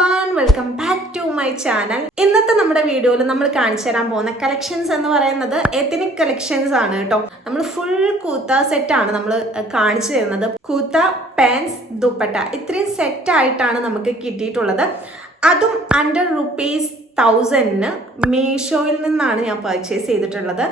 everyone, welcome back to my channel. ഇന്നത്തെ നമ്മുടെ വീഡിയോയിൽ നമ്മൾ കാണിച്ചു തരാൻ പോകുന്ന കളക്ഷൻസ് എന്ന് പറയുന്നത് എത്നിക് കളക്ഷൻസ് ആണ് കേട്ടോ. നമ്മൾ ഫുൾ കൂത്ത സെറ്റ് ആണ് നമ്മൾ കാണിച്ചു തരുന്നത്. കൂത്ത, പാൻസ്, ദുപ്പട്ട ഇത്രയും സെറ്റ് ആയിട്ടാണ് നമുക്ക് കിട്ടിയിട്ടുള്ളത്. അതും അണ്ടർ ₹1000 മീഷോയിൽ നിന്നാണ് ഞാൻ പർച്ചേസ് ചെയ്തിട്ടുള്ളത്.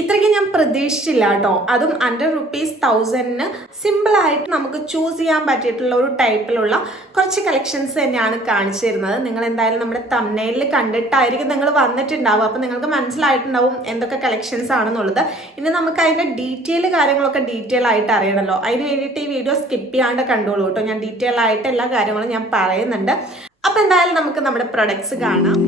ഇത്രയ്ക്ക് ഞാൻ പ്രതീക്ഷിച്ചില്ല കേട്ടോ. അതും അണ്ടർ ₹1000 സിമ്പിളായിട്ട് നമുക്ക് ചൂസ് ചെയ്യാൻ പറ്റിയിട്ടുള്ള ഒരു ടൈപ്പിലുള്ള കുറച്ച് കളക്ഷൻസ് തന്നെയാണ് കാണിച്ചു തരുന്നത്. നിങ്ങൾ എന്തായാലും നമ്മുടെ തംബ്നെയിലിൽ കണ്ടിട്ടായിരിക്കും നിങ്ങൾ വന്നിട്ടുണ്ടാവും. അപ്പോൾ നിങ്ങൾക്ക് മനസ്സിലായിട്ടുണ്ടാവും എന്തൊക്കെ കളക്ഷൻസ് ആണെന്നുള്ളത്. ഇനി നമുക്ക് അതിൻ്റെ കാര്യങ്ങളൊക്കെ ഡീറ്റെയിൽ ആയിട്ട് അറിയണമല്ലോ. അതിന് വേണ്ടിയിട്ട് ഈ വീഡിയോ സ്കിപ്പ് ചെയ്യാണ്ട് കണ്ടോളൂ കേട്ടോ. ഞാൻ ഡീറ്റെയിൽ ആയിട്ട് എല്ലാ കാര്യങ്ങളും ഞാൻ പറയുന്നുണ്ട്. അപ്പോൾ എന്തായാലും നമുക്ക് നമ്മുടെ പ്രൊഡക്ട്സ് കാണാം.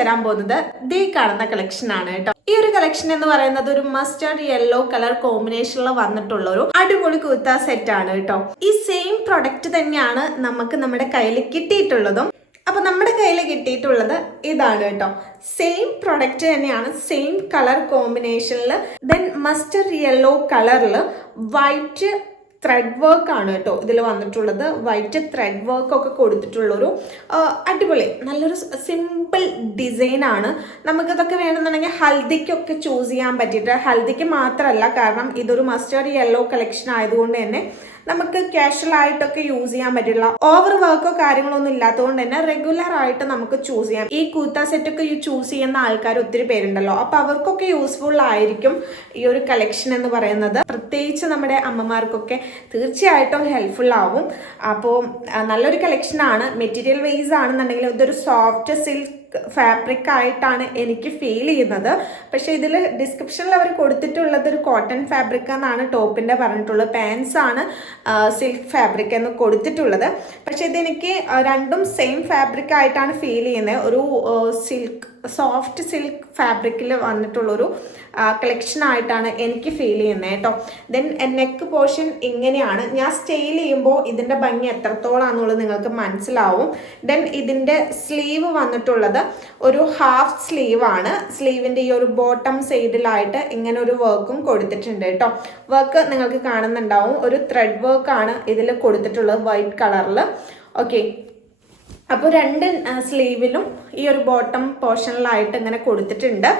തരാൻ പോകുന്നത് ദേ കാണുന്ന കളക്ഷൻ ആണ് കേട്ടോ. ഈ ഒരു കളക്ഷൻ എന്ന് പറയുന്നത് ഒരു മസ്റ്റർഡ് യെല്ലോ കളർ കോമ്പിനേഷനിൽ വന്നിട്ടുള്ള ഒരു അടിപൊളി കുർത്ത സെറ്റ് ആണ് കേട്ടോ. ഈ സെയിം പ്രൊഡക്റ്റ് തന്നെയാണ് നമുക്ക് നമ്മുടെ കയ്യിൽ കിട്ടിയിട്ടുള്ളതും. അപ്പൊ നമ്മുടെ കയ്യിൽ കിട്ടിയിട്ടുള്ളത് ഇതാണ് കേട്ടോ. സെയിം പ്രൊഡക്റ്റ് തന്നെയാണ്, സെയിം കളർ കോമ്പിനേഷനിൽ. ദെൻ മസ്റ്റർഡ് യെല്ലോ കളറിൽ വൈറ്റ് ത്രെഡ് വർക്ക് ആണ് കേട്ടോ ഇതിൽ വന്നിട്ടുള്ളത്. വൈറ്റ് ത്രെഡ് വർക്ക് ഒക്കെ കൊടുത്തിട്ടുള്ളൊരു അടിപൊളി നല്ലൊരു സിമ്പിൾ ഡിസൈൻ ആണ്. നമുക്കിതൊക്കെ വേണമെന്നുണ്ടെങ്കിൽ ഹൽദിക്കൊക്കെ ചൂസ് ചെയ്യാൻ പറ്റിയിട്ട്, ഹൽദിക്ക് മാത്രമല്ല, കാരണം ഇതൊരു മസ്റ്റർഡ് യെല്ലോ കളക്ഷൻ ആയതുകൊണ്ട് തന്നെ നമുക്ക് കാഷ്വൽ ആയിട്ടൊക്കെ യൂസ് ചെയ്യാൻ പറ്റില്ല. ഓവർ വർക്കോ കാര്യങ്ങളൊന്നും ഇല്ലാത്തതുകൊണ്ട് തന്നെ റെഗുലർ ആയിട്ട് നമുക്ക് ചൂസ് ചെയ്യാം. ഈ കുർത്ത സെറ്റൊക്കെ ചൂസ് ചെയ്യുന്ന ആൾക്കാർ ഒത്തിരി പേരുണ്ടല്ലോ. അപ്പോൾ അവർക്കൊക്കെ യൂസ്ഫുൾ ആയിരിക്കും ഈ ഒരു കളക്ഷൻ എന്ന് പറയുന്നത്. പ്രത്യേകിച്ച് നമ്മുടെ അമ്മമാർക്കൊക്കെ തീർച്ചയായിട്ടും ഹെൽപ്ഫുൾ ആവും. അപ്പോൾ നല്ലൊരു കളക്ഷനാണ്. മെറ്റീരിയൽ വൈസ് ആണെന്നുണ്ടെങ്കിൽ ഇതൊരു സോഫ്റ്റ് സിൽക്ക് ഫാബ്രിക് ആയിട്ടാണ് എനിക്ക് ഫീൽ ചെയ്യുന്നത്. പക്ഷെ ഇതിൽ ഡിസ്ക്രിപ്ഷനിൽ അവർ കൊടുത്തിട്ടുള്ളത് ഒരു കോട്ടൺ ഫാബ്രിക് എന്നാണ് ടോപ്പിൻ്റെ പറഞ്ഞിട്ടുള്ളത്. പാൻസ് ആണ് സിൽക്ക് ഫാബ്രിക് എന്ന് കൊടുത്തിട്ടുള്ളത്. പക്ഷെ ഇതെനിക്ക് രണ്ടും സെയിം ഫാബ്രിക് ആയിട്ടാണ് ഫീൽ ചെയ്യുന്നത്. ഒരു സോഫ്റ്റ് സിൽക്ക് ഫാബ്രിക്കിൽ വന്നിട്ടുള്ളൊരു കളക്ഷൻ ആയിട്ടാണ് എനിക്ക് ഫീൽ ചെയ്യുന്നത് കേട്ടോ. ദെൻ നെക്ക് പോർഷൻ ഇങ്ങനെയാണ്. ഞാൻ സ്റ്റൈൽ ചെയ്യുമ്പോൾ ഇതിൻ്റെ ഭംഗി എത്രത്തോളാണെന്നുള്ളത് നിങ്ങൾക്ക് മനസ്സിലാവും. ദെൻ ഇതിൻ്റെ സ്ലീവ് വന്നിട്ടുള്ളത് ഒരു ഹാഫ് സ്ലീവ് ആണ്. സ്ലീവിൻ്റെ ഈ ഒരു ബോട്ടം സൈഡിലായിട്ട് ഇങ്ങനെ ഒരു വർക്കും കൊടുത്തിട്ടുണ്ട് കേട്ടോ. വർക്ക് നിങ്ങൾക്ക് കാണുന്നുണ്ടാവും. ഒരു ത്രെഡ് വർക്കാണ് ഇതിൽ കൊടുത്തിട്ടുള്ളത് വൈറ്റ് കളറിൽ. ഓക്കെ, അപ്പോൾ രണ്ട് സ്ലീവിലും ഈ ഒരു ബോട്ടം പോർഷനിലായിട്ട് ഇങ്ങനെ കൊടുത്തിട്ടുണ്ട്.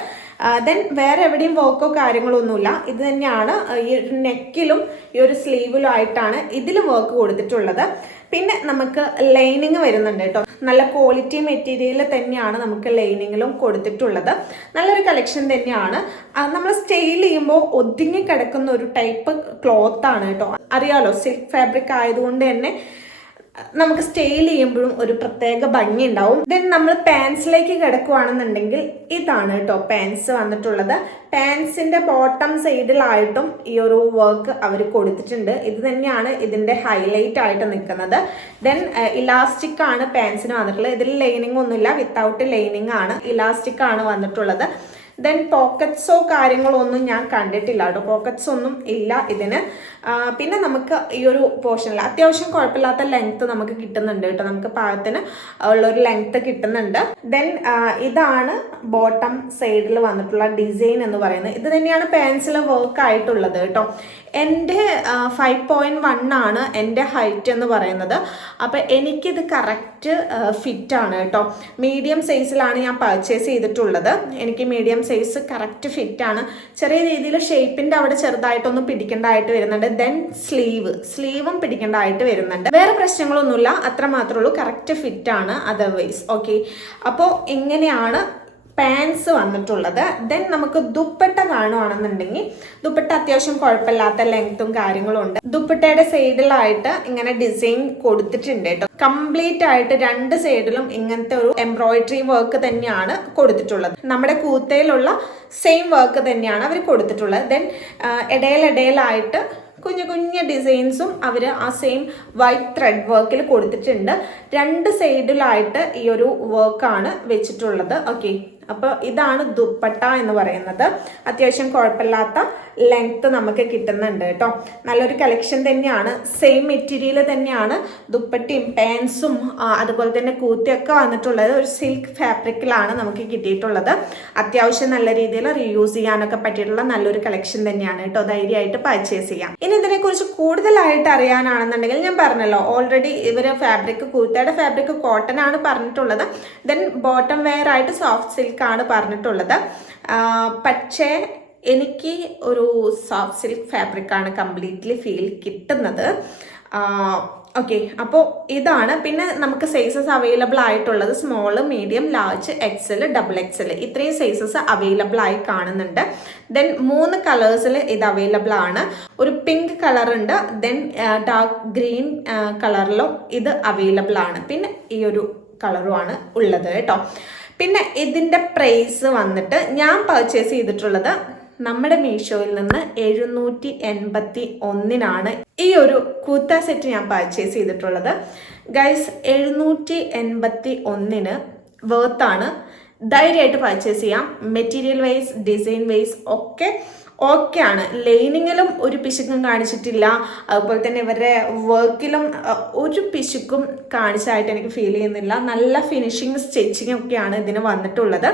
ദെൻ വേറെ എവിടെയും വർക്കോ കാര്യങ്ങളൊന്നുമില്ല. ഇത് തന്നെയാണ് ഈ നെക്കിലും ഈ ഒരു സ്ലീവിലും ആയിട്ടാണ് ഇതിൽ വർക്ക് കൊടുത്തിട്ടുള്ളത്. പിന്നെ നമുക്ക് ലൈനിങ് വരുന്നുണ്ട് കേട്ടോ. നല്ല ക്വാളിറ്റി മെറ്റീരിയൽ തന്നെയാണ് നമുക്ക് ലൈനിങ്ങിലും കൊടുത്തിട്ടുള്ളത്. നല്ലൊരു കളക്ഷൻ തന്നെയാണ്. നമ്മൾ സ്റ്റൈൽ ചെയ്യുമ്പോൾ ഒതുങ്ങി കിടക്കുന്ന ഒരു ടൈപ്പ് ക്ലോത്ത് ആണ് കേട്ടോ. അറിയാലോ, സിൽക്ക് ഫാബ്രിക് ആയതുകൊണ്ട് തന്നെ നമുക്ക് സ്റ്റൈൽ ചെയ്യുമ്പോഴും ഒരു പ്രത്യേക ഭംഗി ഉണ്ടാവും. ദെൻ നമ്മൾ പാൻസിലേക്ക് കിടക്കുകയാണെന്നുണ്ടെങ്കിൽ ഇതാണ് കേട്ടോ പാൻസ് വന്നിട്ടുള്ളത്. പാൻസിന്റെ ബോട്ടം സൈഡിലായിട്ടും ഈ ഒരു വർക്ക് അവർ കൊടുത്തിട്ടുണ്ട്. ഇത് തന്നെയാണ് ഇതിന്റെ ഹൈലൈറ്റ് ആയിട്ട് നിൽക്കുന്നത്. ദെൻ ഇലാസ്റ്റിക് ആണ് പാൻസിന് വന്നിട്ടുള്ളത്. ഇതിൽ ലൈനിങ് ഒന്നുമില്ല, വിത്തൗട്ട് ലൈനിങ് ആണ്, ഇലാസ്റ്റിക് ആണ് വന്നിട്ടുള്ളത്. ദെൻ പോക്കറ്റ്സോ കാര്യങ്ങളോ ഒന്നും ഞാൻ കണ്ടിട്ടില്ല കേട്ടോ. പോക്കറ്റ്സ് ഒന്നും ഇല്ല ഇതിന്. പിന്നെ നമുക്ക് ഈ ഒരു പോർഷനിൽ അത്യാവശ്യം കുഴപ്പമില്ലാത്ത ലെങ്ത്ത് നമുക്ക് കിട്ടുന്നുണ്ട് കേട്ടോ. നമുക്ക് പാകത്തിന് ഉള്ളൊരു ലെങ്ത്ത് കിട്ടുന്നുണ്ട്. ദെൻ ഇതാണ് ബോട്ടം സൈഡിൽ വന്നിട്ടുള്ള ഡിസൈൻ എന്ന് പറയുന്നത്. ഇത് തന്നെയാണ് പാൻസിൽ വർക്ക് ആയിട്ടുള്ളത് കേട്ടോ. എൻ്റെ 5.1 ആണ് എൻ്റെ ഹൈറ്റ് എന്ന് പറയുന്നത്. അപ്പോൾ എനിക്കിത് കറക്റ്റ് ഫിറ്റാണ് കേട്ടോ. മീഡിയം സൈസിലാണ് ഞാൻ പർച്ചേസ് ചെയ്തിട്ടുള്ളത്. എനിക്ക് മീഡിയം സൈസ് കറക്റ്റ് ഫിറ്റാണ്. ചെറിയ രീതിയിൽ ഷേപ്പിൻ്റെ അവിടെ ചെറുതായിട്ടൊന്ന് പിടിക്കേണ്ടതായിട്ട് വരുന്നുണ്ട്. ദെൻ സ്ലീവും പിടിക്കേണ്ടതായിട്ട് വരുന്നുണ്ട്. വേറെ പ്രശ്നങ്ങളൊന്നുമില്ല, അത്ര മാത്രമേ ഉള്ളൂ. Correct ഫിറ്റാണ് otherwise. ഓക്കെ, അപ്പോൾ ഇങ്ങനെയാണ് പാൻസ് വന്നിട്ടുള്ളത്. ദെൻ നമുക്ക് ദുപ്പട്ട കാണുകയാണെന്നുണ്ടെങ്കിൽ ദുപ്പട്ട അത്യാവശ്യം കുഴപ്പമില്ലാത്ത ലെങ്ത്തും കാര്യങ്ങളും ഉണ്ട്. ദുപ്പട്ടയുടെ സൈഡിലായിട്ട് ഇങ്ങനെ ഡിസൈൻ കൊടുത്തിട്ടുണ്ട് കേട്ടോ. കംപ്ലീറ്റ് ആയിട്ട് രണ്ട് സൈഡിലും ഇങ്ങനത്തെ ഒരു എംബ്രോയിഡറി വർക്ക് തന്നെയാണ് കൊടുത്തിട്ടുള്ളത്. നമ്മുടെ കൂത്തയിലുള്ള സെയിം വർക്ക് തന്നെയാണ് അവർ കൊടുത്തിട്ടുള്ളത്. ദെൻ ഇടയിലായിട്ട് കുഞ്ഞു കുഞ്ഞു ഡിസൈൻസും അവർ ആ സെയിം വൈറ്റ് ത്രെഡ് വർക്കിൽ കൊടുത്തിട്ടുണ്ട്. രണ്ട് സൈഡിലായിട്ട് ഈ ഒരു വർക്കാണ് വെച്ചിട്ടുള്ളത്. ഓക്കെ, അപ്പോൾ ഇതാണ് ദുപ്പട്ട എന്ന് പറയുന്നത്. അത്യാവശ്യം കുഴപ്പമില്ലാത്ത ലെങ്ത് നമുക്ക് കിട്ടുന്നുണ്ട് കേട്ടോ. നല്ലൊരു കളക്ഷൻ തന്നെയാണ്. സെയിം മെറ്റീരിയൽ തന്നെയാണ് ദുപ്പട്ടയും പാൻസും അതുപോലെ തന്നെ കൂത്തിയൊക്കെ വന്നിട്ടുള്ളത്. ഒരു സിൽക്ക് ഫാബ്രിക്കിലാണ് നമുക്ക് കിട്ടിയിട്ടുള്ളത്. അത്യാവശ്യം നല്ല രീതിയിൽ റീയൂസ് ചെയ്യാനൊക്കെ പറ്റിയിട്ടുള്ള നല്ലൊരു കളക്ഷൻ തന്നെയാണ് കേട്ടോ. ധൈര്യമായിട്ട് പർച്ചേസ് ചെയ്യാം. ഇനി ഇതിനെക്കുറിച്ച് കൂടുതലായിട്ട് അറിയാനാണെന്നുണ്ടെങ്കിൽ ഞാൻ പറഞ്ഞല്ലോ, ഓൾറെഡി ഇവർ ഫാബ്രിക് കൂത്തയുടെ ഫാബ്രിക് കോട്ടൺ ആണ് പറഞ്ഞിട്ടുള്ളത്. ദെൻ ബോട്ടം വെയർ ആയിട്ട് സോഫ്റ്റ് സിൽക്ക് ആണ് പറഞ്ഞിട്ടുള്ളത്. പക്ഷേ എനിക്ക് ഒരു സോഫ്റ്റ് സിൽക്ക് ഫാബ്രിക്കാണ് കംപ്ലീറ്റ്ലി ഫീൽ കിട്ടുന്നത്. ഓക്കെ, അപ്പോൾ ഇതാണ്. പിന്നെ നമുക്ക് സൈസസ് അവൈലബിൾ ആയിട്ടുള്ളത് small, medium, large, XL, double XL, ഇത്രയും സൈസസ് അവൈലബിൾ ആയി കാണുന്നുണ്ട്. ദെൻ 3 കളേഴ്സിൽ ഇത് അവൈലബിൾ ആണ്. ഒരു പിങ്ക് കളർ ഉണ്ട്, ദെൻ ഡാർക്ക് ഗ്രീൻ കളറിലും ഇത് അവൈലബിൾ ആണ്. പിന്നെ ഈ ഒരു കളറുമാണ് ഉള്ളത് കേട്ടോ. പിന്നെ ഇതിൻ്റെ പ്രൈസ് വന്നിട്ട് ഞാൻ പർച്ചേസ് ചെയ്തിട്ടുള്ളത് നമ്മുടെ മീഷോയിൽ നിന്ന് 781 ഈ ഒരു കുർത്ത സെറ്റ് ഞാൻ പർച്ചേസ് ചെയ്തിട്ടുള്ളത്. ഗൈസ്, 781 വേർത്താണ്. ധൈര്യമായിട്ട് പർച്ചേസ് ചെയ്യാം. മെറ്റീരിയൽ വൈസ്, ഡിസൈൻ വൈസ് ഒക്കെ ഓക്കെ ആണ്. ലൈനിങ്ങിലും ഒരു പിശുക്കും കാണിച്ചിട്ടില്ല. അതുപോലെ തന്നെ ഇവരുടെ വർക്കിലും ഒരു പിശുക്കും കാണിച്ചതായിട്ട് എനിക്ക് ഫീൽ ചെയ്യുന്നില്ല. നല്ല ഫിനിഷിങ്, സ്റ്റിച്ചിങ് ഒക്കെയാണ് ഇതിന് വന്നിട്ടുള്ളത്.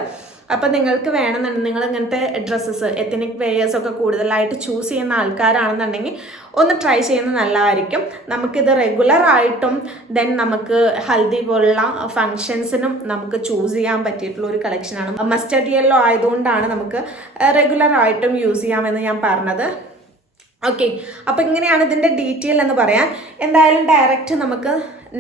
അപ്പം നിങ്ങൾക്ക് വേണമെന്നുണ്ടെങ്കിൽ നിങ്ങൾ ഇങ്ങനത്തെ ഡ്രസ്സസ്, എത്തനിക് വെയേഴ്സ് ഒക്കെ കൂടുതലായിട്ട് ചൂസ് ചെയ്യുന്ന ആൾക്കാരാണെന്നുണ്ടെങ്കിൽ ഒന്ന് ട്രൈ ചെയ്യുന്നത് നല്ലതായിരിക്കും. നമുക്കിത് റെഗുലർ ആയിട്ടും ദെൻ നമുക്ക് ഹൽദി പോലുള്ള ഫങ്ഷൻസിനും നമുക്ക് ചൂസ് ചെയ്യാൻ പറ്റിയിട്ടുള്ള ഒരു കളക്ഷനാണ്. മസ്റ്റർഡ് യെല്ലോ ആയതുകൊണ്ടാണ് നമുക്ക് റെഗുലർ ആയിട്ടും യൂസ് ചെയ്യാമെന്ന് ഞാൻ പറഞ്ഞത്. ഓക്കെ, അപ്പോൾ ഇങ്ങനെയാണ് ഇതിൻ്റെ ഡീറ്റെയിൽ എന്ന് പറയാൻ. എന്തായാലും ഡയറക്റ്റ് നമുക്ക്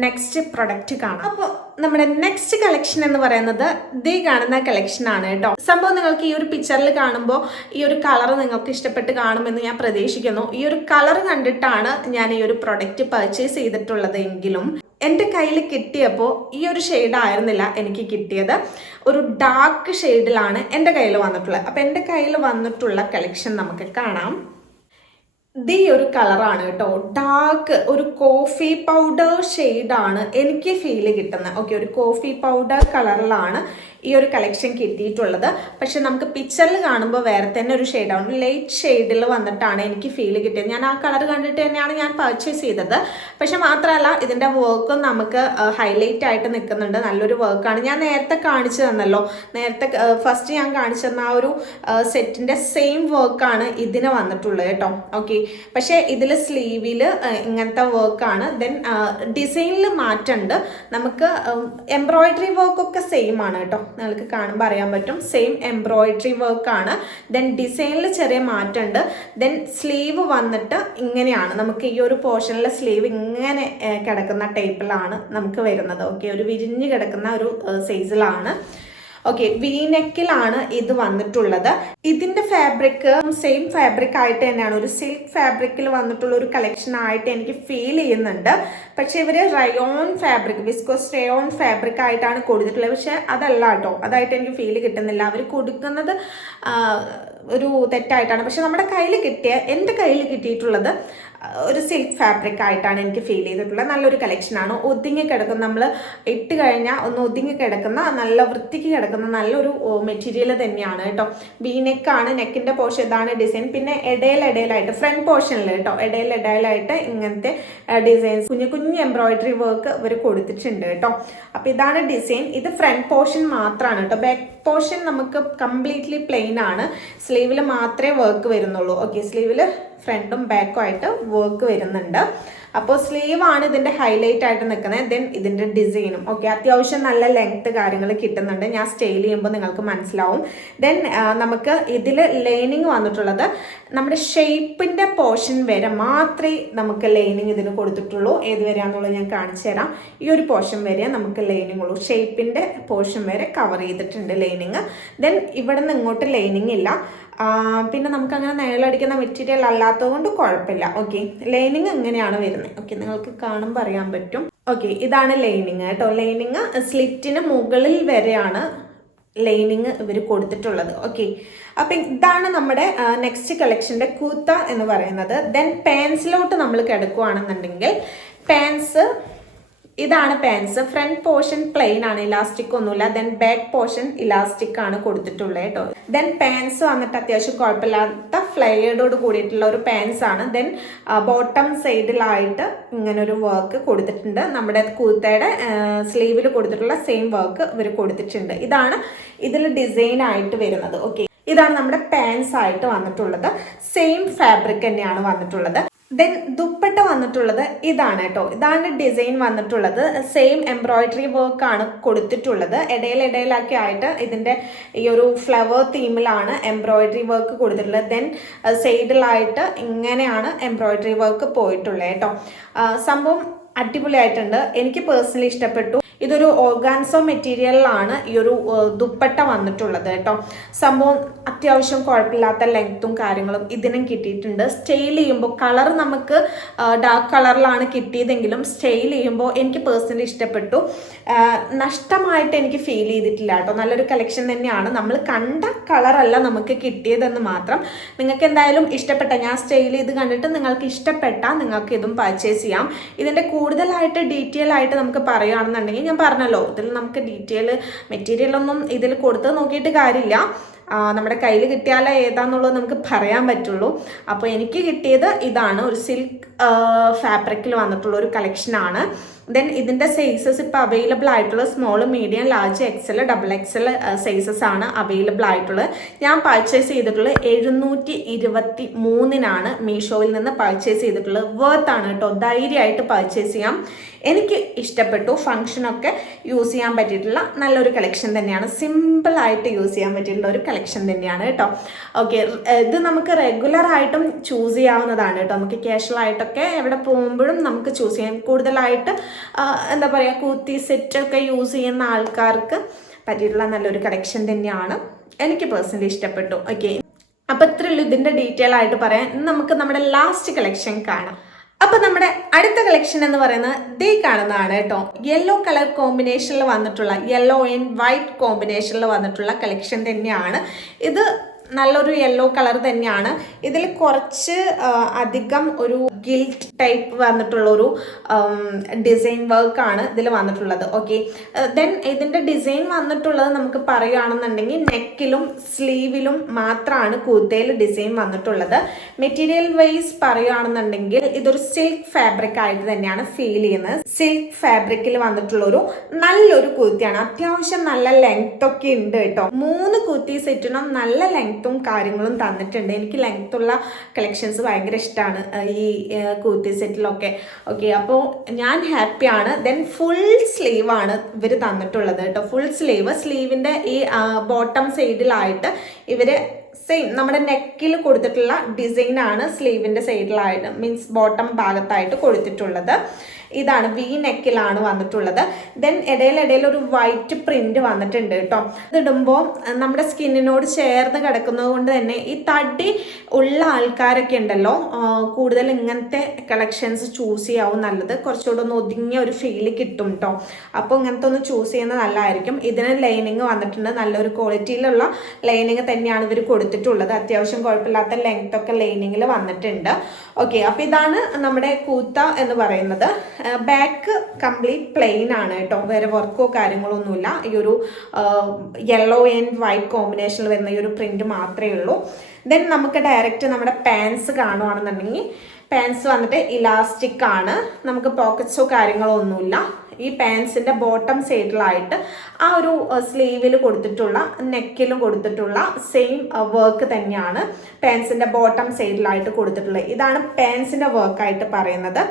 നെക്സ്റ്റ് പ്രൊഡക്റ്റ് കാണാം. അപ്പോൾ നമ്മുടെ നെക്സ്റ്റ് കളക്ഷൻ എന്ന് പറയുന്നത് ദേ കാണുന്ന കളക്ഷൻ ആണ് കേട്ടോ. സംഭവം നിങ്ങൾക്ക് ഈ ഒരു പിക്ചറിൽ കാണുമ്പോൾ ഈ ഒരു കളർ നിങ്ങൾക്ക് ഇഷ്ടപ്പെട്ട് കാണുമെന്ന് ഞാൻ പ്രതീക്ഷിക്കുന്നു. ഈ ഒരു കളർ കണ്ടിട്ടാണ് ഞാൻ ഈ ഒരു പ്രൊഡക്റ്റ് പർച്ചേസ് ചെയ്തിട്ടുള്ളത്. എങ്കിലും എൻ്റെ കയ്യിൽ കിട്ടിയപ്പോൾ ഈ ഒരു ഷെയ്ഡ് ആയിരുന്നില്ല എനിക്ക് കിട്ടിയത്. ഒരു ഡാർക്ക് ഷെയ്ഡിലാണ് എൻ്റെ കയ്യിൽ വന്നിട്ടുള്ളത്. അപ്പോൾ എൻ്റെ കയ്യിൽ വന്നിട്ടുള്ള കളക്ഷൻ നമുക്ക് കാണാം. ഈ ഒരു കളറാണ് കേട്ടോ. ഡാർക്ക് ഒരു കോഫി പൗഡർ ഷെയ്ഡാണ് എനിക്ക് ഫീൽ കിട്ടുന്നത്. ഓക്കെ, ഒരു കോഫി പൗഡർ കളറിലാണ് ഈ ഒരു കളക്ഷൻ കിട്ടിയിട്ടുള്ളത്. പക്ഷെ നമുക്ക് പിക്ചറിൽ കാണുമ്പോൾ വേറെ തന്നെ ഒരു ഷെയ്ഡാണ്. ലൈറ്റ് ഷെയ്ഡിൽ വന്നിട്ടാണ് എനിക്ക് ഫീൽ കിട്ടിയത്. ഞാൻ ആ കളർ കണ്ടിട്ട് തന്നെയാണ് ഞാൻ പർച്ചേസ് ചെയ്തത്. പക്ഷെ മാത്രമല്ല ഇതിൻ്റെ വർക്കും നമുക്ക് ഹൈലൈറ്റ് ആയിട്ട് നിൽക്കുന്നുണ്ട്. നല്ലൊരു വർക്കാണ്. ഞാൻ നേരത്തെ കാണിച്ചു തന്നല്ലോ, നേരത്തെ ഫസ്റ്റ് ഞാൻ കാണിച്ചു തന്ന ആ ഒരു സെറ്റിൻ്റെ സെയിം വർക്കാണ് ഇതിന് വന്നിട്ടുള്ളത് കേട്ടോ. ഓക്കെ, പക്ഷേ ഇതിൽ സ്ലീവിൽ ഇങ്ങനത്തെ വർക്കാണ്. ദെൻ ഡിസൈനിൽ മാറ്റമുണ്ട്. നമുക്ക് എംബ്രോയിഡറി വർക്കൊക്കെ സെയിം ആണ് കേട്ടോ. നിങ്ങൾക്ക് കാണുമ്പോൾ അറിയാൻ പറ്റും, സെയിം എംബ്രോയിഡറി വർക്കാണ്. ദെൻ ഡിസൈനിൽ ചെറിയ മാറ്റമുണ്ട്. ദെൻ സ്ലീവ് വന്നിട്ട് ഇങ്ങനെയാണ്. നമുക്ക് ഈ ഒരു പോർഷനിലെ സ്ലീവ് ഇങ്ങനെ കിടക്കുന്ന ടൈപ്പിലാണ് നമുക്ക് വരുന്നത്. ഓക്കെ, ഒരു വിരിഞ്ഞ് കിടക്കുന്ന ഒരു സൈസിലാണ്. ഓക്കെ, വീനെക്കിലാണ് ഇത് വന്നിട്ടുള്ളത്. ഇതിൻ്റെ ഫാബ്രിക് സെയിം ഫാബ്രിക് ആയിട്ട് തന്നെയാണ്, ഒരു സിൽക്ക് ഫാബ്രിക്കിൽ വന്നിട്ടുള്ള ഒരു കളക്ഷൻ ആയിട്ട് എനിക്ക് ഫീൽ ചെയ്യുന്നുണ്ട്. പക്ഷെ ഇവർ rayon fabric, viscose rayon fabric ആയിട്ടാണ് കൊടുത്തിട്ടുള്ളത്. പക്ഷെ അതല്ല കേട്ടോ, അതായിട്ട് എനിക്ക് ഫീൽ കിട്ടുന്നില്ല. അവർ കൊടുക്കുന്നത് ഒരു തെറ്റായിട്ടാണ്. പക്ഷെ നമ്മുടെ കയ്യിൽ എൻ്റെ കയ്യിൽ കിട്ടിയിട്ടുള്ളത് ഒരു സിൽക്ക് ഫാബ്രിക് ആയിട്ടാണ് എനിക്ക് ഫീൽ ചെയ്തിട്ടുള്ളത്. നല്ലൊരു കളക്ഷനാണ്. ഒതുങ്ങി കിടക്കുന്ന, നമ്മൾ ഇട്ട് കഴിഞ്ഞാൽ ഒന്ന് ഒതുങ്ങി കിടക്കുന്ന, നല്ല വൃത്തിക്ക് കിടക്കുന്ന നല്ലൊരു മെറ്റീരിയൽ തന്നെയാണ് കേട്ടോ. വീനെക്കാണ്, നെക്കിൻ്റെ പോർഷൻ ഇതാണ് ഡിസൈൻ. പിന്നെ ഇടയിലായിട്ട് ഫ്രണ്ട് പോർഷനിൽ കേട്ടോ, ഇടയിലായിട്ട് ഇങ്ങനത്തെ ഡിസൈൻസ്, കുഞ്ഞു കുഞ്ഞു എംബ്രോയിഡറി വർക്ക് ഇവർ കൊടുത്തിട്ടുണ്ട് കേട്ടോ. അപ്പോൾ ഇതാണ് ഡിസൈൻ. ഇത് ഫ്രണ്ട് പോർഷൻ മാത്രമാണ് കേട്ടോ. ബാക്ക് പോർഷൻ നമുക്ക് കംപ്ലീറ്റ്ലി പ്ലെയിൻ ആണ്. സ്ലീവിൽ മാത്രമേ വർക്ക് വരുന്നുള്ളൂ. ഓക്കെ, സ്ലീവിൽ ഫ്രണ്ടും ബാക്കും ആയിട്ട് വർക്ക് വരുന്നുണ്ട്. അപ്പോൾ സ്ലീവാണ് ഇതിൻ്റെ ഹൈലൈറ്റ് ആയിട്ട് നിൽക്കുന്നത്. ദെൻ ഇതിൻ്റെ ഡിസൈനും ഓക്കെ, അത്യാവശ്യം നല്ല ലെങ്ത്ത് കാര്യങ്ങൾ കിട്ടുന്നുണ്ട്. ഞാൻ സ്റ്റൈൽ ചെയ്യുമ്പോൾ നിങ്ങൾക്ക് മനസ്സിലാവും. ദെൻ നമുക്ക് ഇതിൽ ലൈനിങ് വന്നിട്ടുള്ളത് നമ്മുടെ ഷേപ്പിൻ്റെ പോർഷൻ വരെ മാത്രമേ നമുക്ക് ലൈനിങ് ഇതിന് കൊടുത്തിട്ടുള്ളൂ. ഏത് വരെയാണെന്നുള്ളത് ഞാൻ കാണിച്ചു തരാം. ഈ ഒരു പോർഷൻ വരെ നമുക്ക് ലൈനിങ് ഉള്ളൂ. ഷേപ്പിൻ്റെ പോർഷൻ വരെ കവർ ചെയ്തിട്ടുണ്ട് ലൈനിങ്. ദെൻ ഇവിടെ നിന്ന് ഇങ്ങോട്ട് ലൈനിങ് ഇല്ല. പിന്നെ നമുക്ക് അങ്ങനെ നിഴലടിക്കുന്ന മെറ്റീരിയൽ അല്ലാത്തത് കൊണ്ട് കുഴപ്പമില്ല. ഓക്കെ, ലൈനിങ് ഇങ്ങനെയാണ് വരുന്നത്. ഓക്കെ, നിങ്ങൾക്ക് കാണുമ്പോൾ അറിയാൻ പറ്റും. ഓക്കെ, ഇതാണ് ലൈനിങ് കേട്ടോ. ലൈനിങ് സ്ലിറ്റിന് മുകളിൽ വരെയാണ് ലൈനിങ് ഇവർ കൊടുത്തിട്ടുള്ളത്. ഓക്കെ, അപ്പം ഇതാണ് നമ്മുടെ നെക്സ്റ്റ് കളക്ഷൻ്റെ കുർത്ത എന്ന് പറയുന്നത്. ദെൻ പാൻസിലോട്ട് നമ്മൾ കിടക്കുകയാണെന്നുണ്ടെങ്കിൽ പാൻസ് ഇതാണ് പാൻസ്. ഫ്രണ്ട് പോർഷൻ പ്ലെയിൻ ആണ്, ഇലാസ്റ്റിക് ഒന്നുമില്ല. ദെൻ ബാക്ക് പോർഷൻ ഇലാസ്റ്റിക് ആണ് കൊടുത്തിട്ടുള്ളത് കേട്ടോ. ദെൻ പാൻസ് വന്നിട്ട് അത്യാവശ്യം കുഴപ്പമില്ലാത്ത ഫ്ലെയർഡോട് കൂടിയിട്ടുള്ള ഒരു പാൻസ് ആണ്. ദെൻ ബോട്ടം സൈഡിലായിട്ട് ഇങ്ങനെ ഒരു വർക്ക് കൊടുത്തിട്ടുണ്ട്. നമ്മുടെ കുർത്തയുടെ സ്ലീവിൽ കൊടുത്തിട്ടുള്ള സെയിം വർക്ക് ഇവർ കൊടുത്തിട്ടുണ്ട്. ഇതാണ് ഇതിൽ ഡിസൈൻ ആയിട്ട് വരുന്നത്. ഓക്കെ, ഇതാണ് നമ്മുടെ പാൻസ് ആയിട്ട് വന്നിട്ടുള്ളത്. സെയിം ഫാബ്രിക് തന്നെയാണ് വന്നിട്ടുള്ളത്. ദെൻ ദുപ്പട്ട വന്നിട്ടുള്ളത് ഇതാണ് കേട്ടോ. ഇതാണ് ഡിസൈൻ വന്നിട്ടുള്ളത്. സെയിം എംബ്രോയിഡറി വർക്ക് ആണ് കൊടുത്തിട്ടുള്ളത്. ഇടയിലാക്കി ആയിട്ട് ഇതിൻ്റെ ഈ ഒരു ഫ്ലവർ തീമിലാണ് എംബ്രോയിഡറി വർക്ക് കൊടുത്തിട്ടുള്ളത്. ദെൻ സൈഡിലായിട്ട് ഇങ്ങനെയാണ് എംബ്രോയിഡറി വർക്ക് പോയിട്ടുള്ളത് കേട്ടോ. സംഭവം അടിപൊളിയായിട്ടുണ്ട്. എനിക്ക് പേഴ്സണലി ഇഷ്ടപ്പെട്ടു. ഇതൊരു ഓർഗാൻസോ മെറ്റീരിയലിലാണ് ഈ ഒരു ദുപ്പട്ട വന്നിട്ടുള്ളത് കേട്ടോ. സംഭവം അത്യാവശ്യം കുഴപ്പമില്ലാത്ത ലെങ്ത്തും കാര്യങ്ങളും ഇതിനും കിട്ടിയിട്ടുണ്ട്. സ്റ്റൈൽ ചെയ്യുമ്പോൾ കളർ നമുക്ക് ഡാർക്ക് കളറിലാണ് കിട്ടിയതെങ്കിലും സ്റ്റൈൽ ചെയ്യുമ്പോൾ എനിക്ക് പേഴ്സണലി ഇഷ്ടപ്പെട്ടു. നഷ്ടമായിട്ട് എനിക്ക് ഫീൽ ചെയ്തിട്ടില്ല കേട്ടോ. നല്ലൊരു കളക്ഷൻ തന്നെയാണ്. നമ്മൾ കണ്ട കളറല്ല നമുക്ക് കിട്ടിയതെന്ന് മാത്രം. നിങ്ങൾക്ക് എന്തായാലും ഇഷ്ടപ്പെട്ട, ഞാൻ സ്റ്റൈൽ ചെയ്ത് കണ്ടിട്ട് നിങ്ങൾക്ക് ഇഷ്ടപ്പെട്ടാൽ നിങ്ങൾക്ക് ഇതും പർച്ചേസ് ചെയ്യാം. ഇതിൻ്റെ കൂടുതലായിട്ട് ഡീറ്റെയിൽ ആയിട്ട് നമുക്ക് പറയുകയാണെന്നുണ്ടെങ്കിൽ ഞാൻ പറഞ്ഞല്ലോ, ഇതിൽ നമുക്ക് മെറ്റീരിയലൊന്നും ഇതിൽ കൊടുത്ത് നോക്കിയിട്ട് കാര്യമില്ല. നമ്മുടെ കയ്യിൽ കിട്ടിയാലേ ഏതാന്നുള്ളത് നമുക്ക് പറയാൻ പറ്റുള്ളൂ. അപ്പോൾ എനിക്ക് കിട്ടിയത് ഇതാണ്. ഒരു സിൽക്ക് ഫാബ്രിക്കിൽ വന്നിട്ടുള്ള ഒരു കളക്ഷനാണ്. ദെൻ ഇതിൻ്റെ സൈസസ് ഇപ്പോൾ അവൈലബിൾ ആയിട്ടുള്ള small, medium, large, XL, double XL sizes ആണ് അവൈലബിൾ ആയിട്ടുള്ളത്. ഞാൻ പർച്ചേസ് ചെയ്തിട്ടുള്ളത് 723-നാണ് മീഷോയിൽ നിന്ന് പർച്ചേസ് ചെയ്തിട്ടുള്ളത്. വേർത്താണ് കേട്ടോ. ധൈര്യമായിട്ട് പർച്ചേസ് ചെയ്യാം. എനിക്ക് ഇഷ്ടപ്പെട്ടു. ഫങ്ഷനൊക്കെ യൂസ് ചെയ്യാൻ പറ്റിയിട്ടുള്ള നല്ലൊരു കളക്ഷൻ തന്നെയാണ്. സിമ്പിളായിട്ട് യൂസ് ചെയ്യാൻ പറ്റിയിട്ടുള്ള ഒരു കളക്ഷൻ തന്നെയാണ് കേട്ടോ. ഓക്കെ, ഇത് നമുക്ക് റെഗുലറായിട്ടും ചൂസ് ചെയ്യാവുന്നതാണ് കേട്ടോ. നമുക്ക് ക്യാഷ്വൽ ആയിട്ടൊക്കെ എവിടെ പോകുമ്പോഴും നമുക്ക് ചൂസ് ചെയ്യാം. കൂടുതലായിട്ട് എന്താ പറയുക, കുർത്തി സെറ്റൊക്കെ യൂസ് ചെയ്യുന്ന ആൾക്കാർക്ക് പറ്റിയിട്ടുള്ള നല്ലൊരു കളക്ഷൻ തന്നെയാണ്. എനിക്ക് പേഴ്സണലി ഇഷ്ടപ്പെട്ടു. ഓക്കെ, അപ്പോൾ ഇത്രയുള്ളൂ ഇതിൻ്റെ ഡീറ്റെയിൽ ആയിട്ട് പറയാൻ. നമുക്ക് നമ്മുടെ ലാസ്റ്റ് കളക്ഷൻ കാണാം. അപ്പോൾ നമ്മുടെ അടുത്ത കളക്ഷൻ എന്ന് പറയുന്നത് ദേ കാണുന്നതാണ് കേട്ടോ. യെല്ലോ കളർ കോമ്പിനേഷനിൽ വന്നിട്ടുള്ള, യെല്ലോ ആൻഡ് വൈറ്റ് കോമ്പിനേഷനിൽ വന്നിട്ടുള്ള കളക്ഷൻ തന്നെയാണ് ഇത്. നല്ലൊരു യെല്ലോ കളർ തന്നെയാണ്. ഇതിൽ കുറച്ച് അധികം ഒരു ഗിൽറ്റ് ടൈപ്പ് വന്നിട്ടുള്ള ഒരു ഡിസൈൻ വർക്കാണ് ഇതിൽ വന്നിട്ടുള്ളത്. ഓക്കെ, ദെൻ ഇതിൻ്റെ ഡിസൈൻ വന്നിട്ടുള്ളത് നമുക്ക് പറയുകയാണെന്നുണ്ടെങ്കിൽ നെക്കിലും സ്ലീവിലും മാത്രമാണ് കുർത്തയിൽ ഡിസൈൻ വന്നിട്ടുള്ളത്. മെറ്റീരിയൽ വൈസ് പറയുകയാണെന്നുണ്ടെങ്കിൽ ഇതൊരു സിൽക്ക് ഫാബ്രിക് ആയിട്ട് തന്നെയാണ് ഫീൽ ചെയ്യുന്നത്. സിൽക്ക് ഫാബ്രിക്കിൽ വന്നിട്ടുള്ളൊരു നല്ലൊരു കുർത്തിയാണ്. അത്യാവശ്യം നല്ല ലെങ്ത് ഒക്കെ ഉണ്ട് കേട്ടോ. 3 കുർത്തി സെറ്റിനും നല്ല ലെങ്ത്തും കാര്യങ്ങളും തന്നിട്ടുണ്ട്. എനിക്ക് ലെങ്ത്തുള്ള കളക്ഷൻസ് ഭയങ്കര ഇഷ്ടമാണ് ഈ കുർത്തി സെറ്റിലൊക്കെ. ഓക്കെ, അപ്പോൾ ഞാൻ ഹാപ്പിയാണ്. ദെൻ ഫുൾ സ്ലീവാണ് ഇവർ തന്നിട്ടുള്ളത് കേട്ടോ. ഫുൾ സ്ലീവിൻ്റെ ഈ ബോട്ടം സൈഡിലായിട്ട് ഇവർ സെയിം നമ്മുടെ നെക്കിൽ കൊടുത്തിട്ടുള്ള ഡിസൈനാണ് സ്ലീവിൻ്റെ സൈഡിലായിട്ട്, മീൻസ് ബോട്ടം ഭാഗത്തായിട്ട് കൊടുത്തിട്ടുള്ളത്. ഇതാണ് വി നെക്കിലാണ് വന്നിട്ടുള്ളത്. ദെൻ ഇടയിൽ ഒരു വൈറ്റ് പ്രിന്റ് വന്നിട്ടുണ്ട് കേട്ടോ. ഇതിടുമ്പോൾ നമ്മുടെ സ്കിന്നിനോട് ചേർന്ന് കിടക്കുന്നത് കൊണ്ട് തന്നെ ഈ തടി ഉള്ള ആൾക്കാരൊക്കെ ഉണ്ടല്ലോ, കൂടുതൽ ഇങ്ങനത്തെ കളക്ഷൻസ് ചൂസ് ചെയ്യാവും നല്ലത്. കുറച്ചുകൂടെ ഒന്ന് ഒതുങ്ങിയ ഒരു ഫീല് കിട്ടും കേട്ടോ. അപ്പോൾ ഇങ്ങനത്തെ ഒന്ന് ചൂസ് ചെയ്യുന്നത് നല്ലതായിരിക്കും. ഇതിന് ലൈനിങ് വന്നിട്ടുണ്ട്. നല്ലൊരു ക്വാളിറ്റിയിലുള്ള ലൈനിങ് തന്നെയാണ് ഇവർ കൊടുത്തിട്ടുള്ളത്. അത്യാവശ്യം കുഴപ്പമില്ലാത്ത ലെങ്ത് ഒക്കെ ലൈനിങ്ങിൽ വന്നിട്ടുണ്ട്. ഓക്കെ, അപ്പോൾ ഇതാണ് നമ്മുടെ കുർത്ത എന്ന് പറയുന്നത്. ബാക്ക് കംപ്ലീറ്റ് പ്ലെയിൻ ആണ് കേട്ടോ. വേറെ വർക്കോ കാര്യങ്ങളോ ഒന്നുമില്ല. ഈ ഒരു യെല്ലോ ആൻഡ് വൈറ്റ് കോമ്പിനേഷനിൽ വരുന്ന ഈ ഒരു പ്രിന്റ് മാത്രമേ ഉള്ളൂ. ദെൻ നമുക്ക് ഡയറക്റ്റ് നമ്മുടെ പാൻസ് കാണുകയാണെന്നുണ്ടെങ്കിൽ പാൻസ് വന്നിട്ട് ഇലാസ്റ്റിക് ആണ്. നമുക്ക് പോക്കറ്റ്സോ കാര്യങ്ങളോ ഒന്നുമില്ല. ഈ പാൻസിൻ്റെ ബോട്ടം സൈഡിലായിട്ട് ആ ഒരു സ്ലീവിൽ കൊടുത്തിട്ടുള്ള, നെക്കിലും കൊടുത്തിട്ടുള്ള സെയിം വർക്ക് തന്നെയാണ് പാൻസിൻ്റെ ബോട്ടം സൈഡിലായിട്ട് കൊടുത്തിട്ടുള്ളത്. ഇതാണ് പാൻസിൻ്റെ വർക്കായിട്ട് പറയുന്നത്.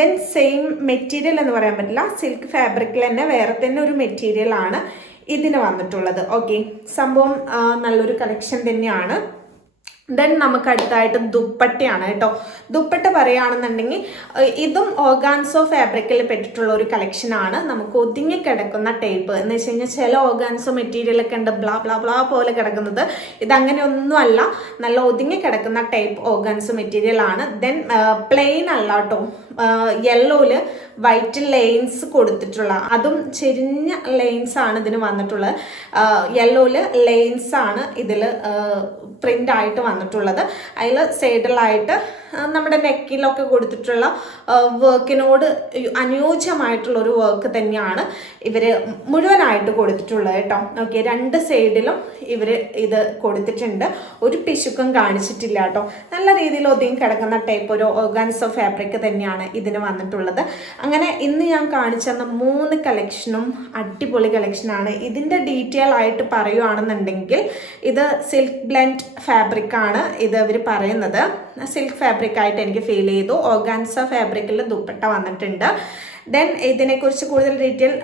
ദെൻ സെയിം മെറ്റീരിയൽ എന്ന് പറയാൻ പറ്റില്ല, സിൽക്ക് ഫാബ്രിക്കിൽ തന്നെ വേറെ തന്നെ ഒരു മെറ്റീരിയലാണ് ഇതിന് വന്നിട്ടുള്ളത്. ഓക്കെ, സംഭവം നല്ലൊരു കളക്ഷൻ തന്നെയാണ്. ദെൻ നമുക്ക് അടുത്തായിട്ട് ദുപ്പട്ടയാണ് കേട്ടോ. ദുപ്പട്ട പറയുകയാണെന്നുണ്ടെങ്കിൽ ഇതും ഓർഗാൻസോ ഫാബ്രിക്കിൽ പെട്ടിട്ടുള്ള ഒരു കളക്ഷനാണ്. നമുക്ക് ഒതുങ്ങി കിടക്കുന്ന ടൈപ്പ് എന്ന് വെച്ച് കഴിഞ്ഞാൽ ചില ഓർഗാൻസോ മെറ്റീരിയലൊക്കെ ഉണ്ട് ബ്ലാ ബ്ലാ ബ്ലാ പോലെ കിടക്കുന്നത്. ഇതങ്ങനെയൊന്നും അല്ല, നല്ല ഒതുങ്ങി കിടക്കുന്ന ടൈപ്പ് ഓർഗാൻസോ മെറ്റീരിയൽ ആണ്. ദെൻ പ്ലെയിൻ അല്ല കേട്ടോ, യെല്ലോയില് വൈറ്റ് ലൈൻസ് കൊടുത്തിട്ടുള്ള, അതും ചെരിഞ്ഞ ലൈൻസ് ആണ് ഇതിന് വന്നിട്ടുള്ളത്. യെല്ലോയില് ലൈൻസ് ആണ് ഇതിൽ പ്രിന്റ് ആയിട്ട് വന്നിട്ടുള്ളത്. അതിൽ സൈഡിലായിട്ട് നമ്മുടെ നെക്കിലൊക്കെ കൊടുത്തിട്ടുള്ള വർക്കിനോട് അനുയോജ്യമായിട്ടുള്ള ഒരു വർക്ക് തന്നെയാണ് ഇവർ മുഴുവനായിട്ട് കൊടുത്തിട്ടുള്ളത് കേട്ടോ. ഓക്കെ, രണ്ട് സൈഡിലും ഇവർ ഇത് കൊടുത്തിട്ടുണ്ട്. ഒരു പിശുക്കും കാണിച്ചിട്ടില്ല കേട്ടോ. നല്ല രീതിയിൽ ഒതുങ്ങി കിടക്കുന്ന ടൈപ്പ് ഒരു ഓർഗാൻസോ ഫാബ്രിക് തന്നെയാണ് ഇതിന് വന്നിട്ടുള്ളത്. അങ്ങനെ ഇന്ന് ഞാൻ കാണിച്ചു തന്ന 3 കളക്ഷനും അടിപൊളി കളക്ഷനാണ്. ഇതിൻ്റെ ഡീറ്റെയിൽ ആയിട്ട് പറയുകയാണെന്നുണ്ടെങ്കിൽ ഇത് സിൽക്ക് ബ്ലെൻഡ് ഫാബ്രിക് ആണ് ഇത് അവർ പറയുന്നത്. സിൽക്ക് ഫാബ്രിക് ആയിട്ട് എനിക്ക് ഫീൽ ചെയ്തു. ഓർഗാൻസ ഫാബ്രിക്കിൽ ദുപ്പട്ട വന്നിട്ടുണ്ട്. ദെൻ ഇതിനെക്കുറിച്ച് കൂടുതൽ ഡീറ്റെയിൽ,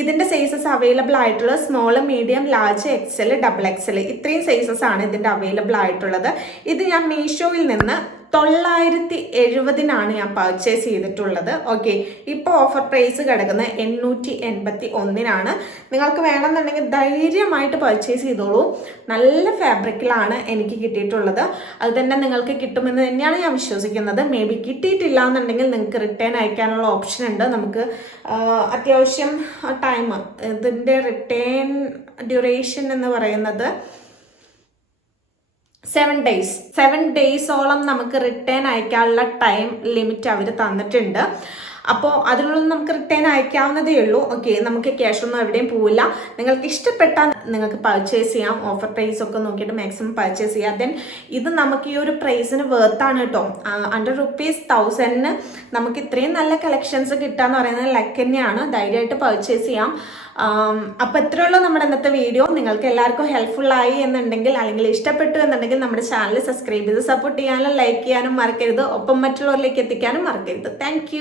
ഇതിൻ്റെ സൈസസ് അവൈലബിൾ ആയിട്ടുള്ള small, medium, large, XL, double XL, ഇത്രയും സൈസസ് ആണ് ഇതിൻ്റെ അവൈലബിൾ ആയിട്ടുള്ളത്. ഇത് ഞാൻ മീഷോയിൽ നിന്ന് 970 ഞാൻ പർച്ചേസ് ചെയ്തിട്ടുള്ളത്. ഓക്കെ, ഇപ്പോൾ ഓഫർ പ്രൈസ് കിടക്കുന്നത് 881. നിങ്ങൾക്ക് വേണമെന്നുണ്ടെങ്കിൽ ധൈര്യമായിട്ട് പർച്ചേസ് ചെയ്തോളൂ. നല്ല ഫാബ്രിക്കിലാണ് എനിക്ക് കിട്ടിയിട്ടുള്ളത്. അത് തന്നെ നിങ്ങൾക്ക് കിട്ടുമെന്ന് തന്നെയാണ് ഞാൻ വിശ്വസിക്കുന്നത്. മേ ബി കിട്ടിയിട്ടില്ല എന്നുണ്ടെങ്കിൽ നിങ്ങൾക്ക് റിട്ടേൺ അയക്കാനുള്ള ഓപ്ഷൻ ഉണ്ട്. നമുക്ക് അത്യാവശ്യം ടൈം, ഇതിൻ്റെ റിട്ടേൺ ഡ്യൂറേഷൻ എന്ന് പറയുന്നത് 7 ഡേയ്സോളം നമുക്ക് റിട്ടേൺ അയക്കാനുള്ള ടൈം ലിമിറ്റ് അവർ തന്നിട്ടുണ്ട്. അപ്പോൾ അതിനുള്ളിൽ നമുക്ക് റിട്ടേൺ അയക്കാവുന്നതേ ഉള്ളൂ. ഓക്കെ, നമുക്ക് ക്യാഷ് ഒന്നും എവിടെയും പോവില്ല. നിങ്ങൾക്ക് ഇഷ്ടപ്പെട്ടാൽ നിങ്ങൾക്ക് പർച്ചേസ് ചെയ്യാം. ഓഫർ പ്രൈസ് ഒക്കെ നോക്കിയിട്ട് മാക്സിമം പർച്ചേസ് ചെയ്യാം. ദെൻ ഇത് നമുക്ക് ഈ ഒരു പ്രൈസിന് വേർത്താണ് കേട്ടോ. ₹100,000 നമുക്ക് ഇത്രയും നല്ല കളക്ഷൻസ് കിട്ടാന്ന് പറയുന്നത് ലക്ക് തന്നെയാണ്. ധൈര്യമായിട്ട് പർച്ചേസ് ചെയ്യാം. അപ്പോൾ ഇത്രയുള്ളൂ നമ്മുടെ ഇന്നത്തെ വീഡിയോ. നിങ്ങൾക്ക് എല്ലാവർക്കും ഹെൽപ്ഫുൾ ആയി എന്നുണ്ടെങ്കിൽ, അല്ലെങ്കിൽ ഇഷ്ടപ്പെട്ടു എന്നുണ്ടെങ്കിൽ നമ്മുടെ ചാനൽ സബ്സ്ക്രൈബ് ചെയ്ത് സപ്പോർട്ട് ചെയ്യാനും ലൈക്ക് ചെയ്യാനും മറക്കരുത്. ഒപ്പം മറ്റുള്ളവരിലേക്ക് എത്തിക്കാനും മറക്കരുത്. താങ്ക്